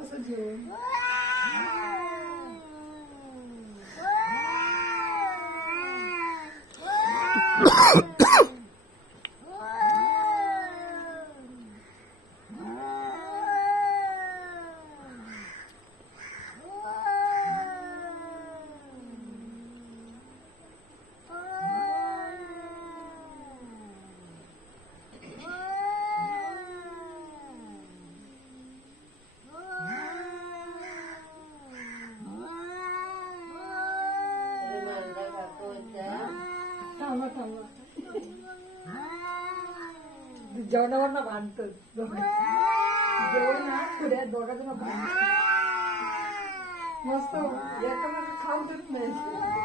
कसं जेवण जेवणावर ना बांधत जेवण ना थोड्या दोघांना बांधत मस्त एकामध्ये खाऊ देत नाही.